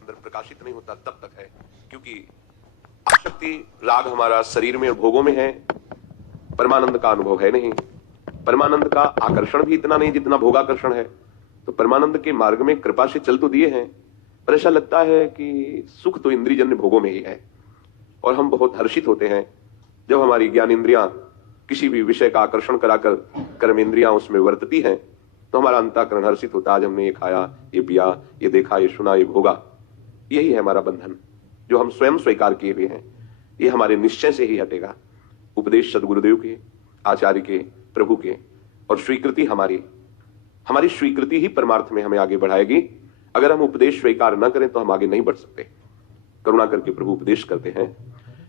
अंदर प्रकाशित नहीं होता तब तक है, क्योंकि आसक्ति राग हमारा शरीर में और भोगों में है, परमानंद का अनुभव है नहीं। परमानंद का आकर्षण भी इतना नहीं जितना भोगाकर्षण है। तो परमानंद के मार्ग में कृपा से चल तो दिए हैं, पर ऐसा लगता है कि सुख तो इंद्रियजन्य भोगों में ही है। और हम बहुत हर्षित होते हैं जब हमारी ज्ञान इंद्रियां किसी भी विषय का आकर्षण कराकर कर्म इंद्रियां उसमें वर्तती हैं, तो हमारा अंतःकरण हर्षित होता है। आज हमने ये खाया, ये पिया, ये देखा, ये सुना, ये भोगा। यही है हमारा बंधन जो हम स्वयं स्वीकार किए हुए हैं। ये हमारे निश्चय से ही हटेगा। उपदेश सदगुरुदेव के, आचार्य के, प्रभु के, और स्वीकृति हमारी स्वीकृति ही परमार्थ में हमें आगे बढ़ाएगी। अगर हम उपदेश स्वीकार न करें तो हम आगे नहीं बढ़ सकते। करुणा करके प्रभु उपदेश करते हैं,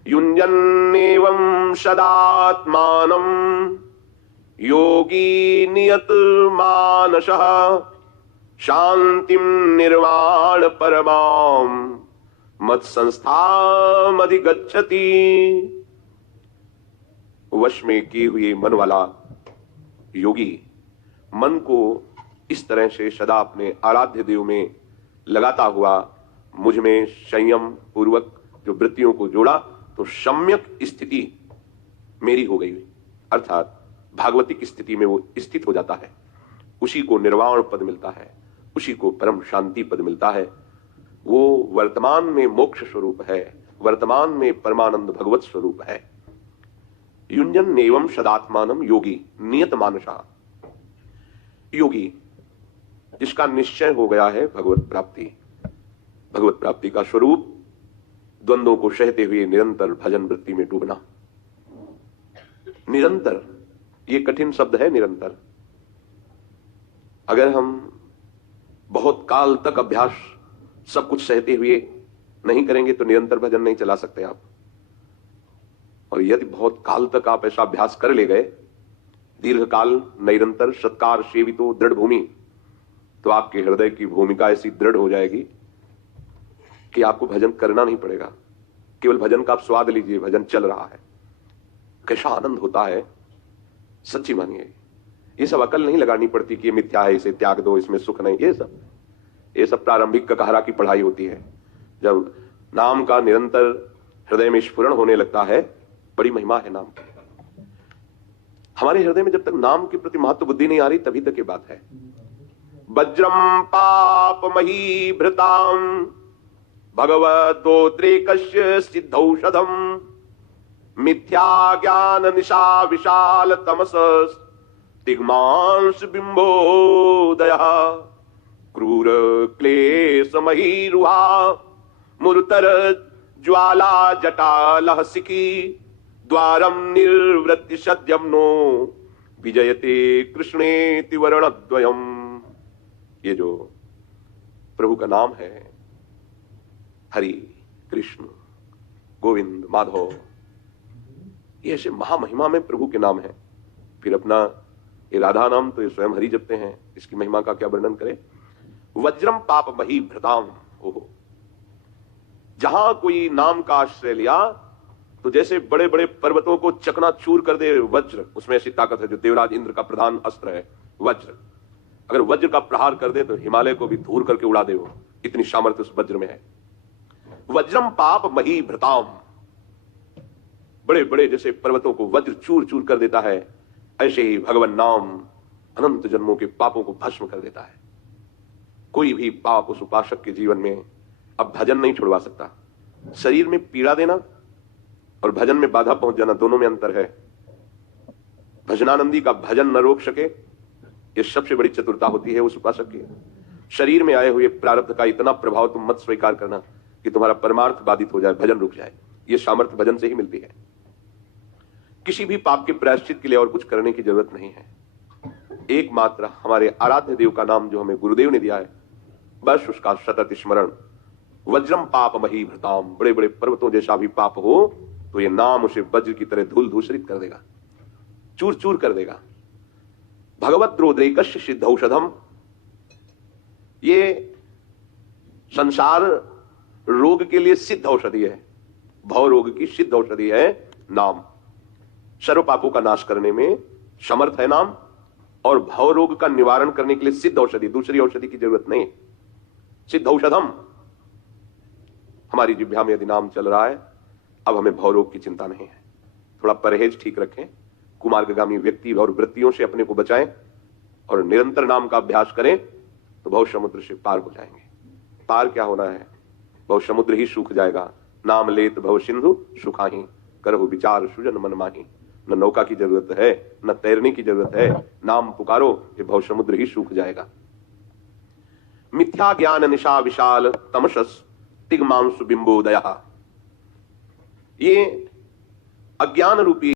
युञ्जन्नेवं सदात्मानं योगी नियत मानसः शांतिं निर्वाण परमां मत संस्थामधिगच्छति। वश में किए हुए मन वाला योगी मन को इस तरह से सदा अपने आराध्य देव में लगाता हुआ मुझ में संयम पूर्वक जो वृत्तियों को जोड़ा, तो सम्यक स्थिति मेरी हो गई, अर्थात भागवतिक स्थिति में वो स्थित हो जाता है। उसी को निर्वाण पद मिलता है, उसी को परम शांति पद मिलता है। वो वर्तमान में मोक्ष स्वरूप है, वर्तमान में परमानंद भगवत स्वरूप है। युञ्जन एवं सदात्मानम योगी नियत मानसा। योगी जिसका निश्चय हो गया है भगवत प्राप्ति। भगवत प्राप्ति का स्वरूप द्वंद्वों को सहते हुए निरंतर भजन वृत्ति में डूबना। निरंतर, ये कठिन शब्द है निरंतर। अगर हम बहुत काल तक अभ्यास सब कुछ सहते हुए नहीं करेंगे तो निरंतर भजन नहीं चला सकते आप। और यदि बहुत काल तक आप ऐसा अभ्यास कर ले गए, दीर्घ काल निरंतर सत्कार सेवितो दृढ़ भूमि, तो आपके हृदय की भूमिका ऐसी दृढ़ हो जाएगी कि आपको भजन करना नहीं पड़ेगा। केवल भजन का आप स्वाद लीजिए, भजन चल रहा है, कैसा आनंद होता है। सच्ची मानिए, ये सब अकल नहीं लगानी पड़ती कि ये मिथ्या है, इसे त्याग दो, इसमें सुख नहीं। ये सब प्रारंभिक ककहरा की पढ़ाई होती है। जब नाम का निरंतर हृदय में स्फुरण होने लगता है, बड़ी महिमा है नाम की। हमारे हृदय में जब तक नाम के प्रति महत्व बुद्धि नहीं आ रही, तभी तक ये बात है। वज्रम पाप मही भृताम भगवतोद्रेकस्य सिद्धौषधम मिथ्या ज्ञान निशा विशाल तमस तिग्मांस बिंबोदय क्रूर क्लेश महीरुहा मुरुतर ज्वाला जटा लहसिकी द्वारम निर्वृत्ति सद्यम नो विजयते कृष्णेति वर्णद्वयम्। ये जो प्रभु का नाम है, हरि, कृष्ण, गोविंद, माधव, ये ऐसे महामहिमा में प्रभु के नाम है। फिर अपना ये राधा नाम तो ये स्वयं हरि जपते हैं, इसकी महिमा का क्या वर्णन करें। वज्रम पाप मही भृताम। ओहो, जहां कोई नाम का आश्रय लिया तो जैसे बड़े बड़े पर्वतों को चकनाचूर कर दे वज्र, उसमें ऐसी ताकत है। जो देवराज इंद्र का प्रधान अस्त्र है वज्र, अगर वज्र का प्रहार कर दे तो हिमालय को भी धूर करके उड़ा दे, वो इतनी सामर्थ्य उस वज्र में है। वज्रम पाप मही भृताम, बड़े बड़े जैसे पर्वतों को वज्र चूर चूर कर देता है, ऐसे ही भगवान नाम अनंत जन्मों के पापों को भस्म कर देता है। कोई भी पाप उस उपासक के जीवन में अब भजन नहीं छुड़वा सकता। शरीर में पीड़ा देना और भजन में बाधा पहुंच जाना, दोनों में अंतर है। भजनानंदी का भजन न रोक सके, यह सबसे बड़ी चतुरता होती है उस उपासक की। शरीर में आए हुए प्रारब्ध का इतना प्रभाव तुम मत स्वीकार करना कि तुम्हारा परमार्थ बाधित हो जाए, भजन रुक जाए। यह सामर्थ्य भजन से ही मिलती है। किसी भी पाप के प्रायश्चित के लिए और कुछ करने की जरूरत नहीं है। एकमात्र हमारे आराध्य देव का नाम जो हमें गुरुदेव ने दिया है, बस उसका सतत स्मरण। वज्रम पाप मही भृताम, बड़े बड़े पर्वतों जैसा भी पाप हो तो ये नाम उसे वज्र की तरह धूल धूसरित कर देगा, चूर चूर कर देगा। भगवत द्रोद्रेकस्य सिद्धौषधम, ये संसार रोग के लिए सिद्ध औषधि है। भव रोग की सिद्ध औषधि है नाम। सर्व पापों का नाश करने में समर्थ है नाम, और भव रोग का निवारण करने के लिए सिद्ध औषधि, दूसरी औषधि की जरूरत नहीं। सिद्ध औषधम, हमारी जिह्वा में यदि नाम चल रहा है, अब हमें भवरोग की चिंता नहीं है। थोड़ा परहेज ठीक रखें, कुमार्गगामी व्यक्ति और वृत्तियों से अपने को बचाएं और निरंतर नाम का अभ्यास करें तो भव समुद्र से पार हो जाएंगे। पार क्या होना है? भव समुद्र ही सूख जाएगा। नाम लेत भव सिंधु सुखाही, करहु विचार सुजन मन माही। न नौका की जरूरत है, न तैरने की जरूरत है, नाम पुकारो कि भव समुद्र ही सूख जाएगा। मिथ्या ज्ञान निशा विशाल तमसस तिग्मांसु बिंबोदया। ये अज्ञान रूपी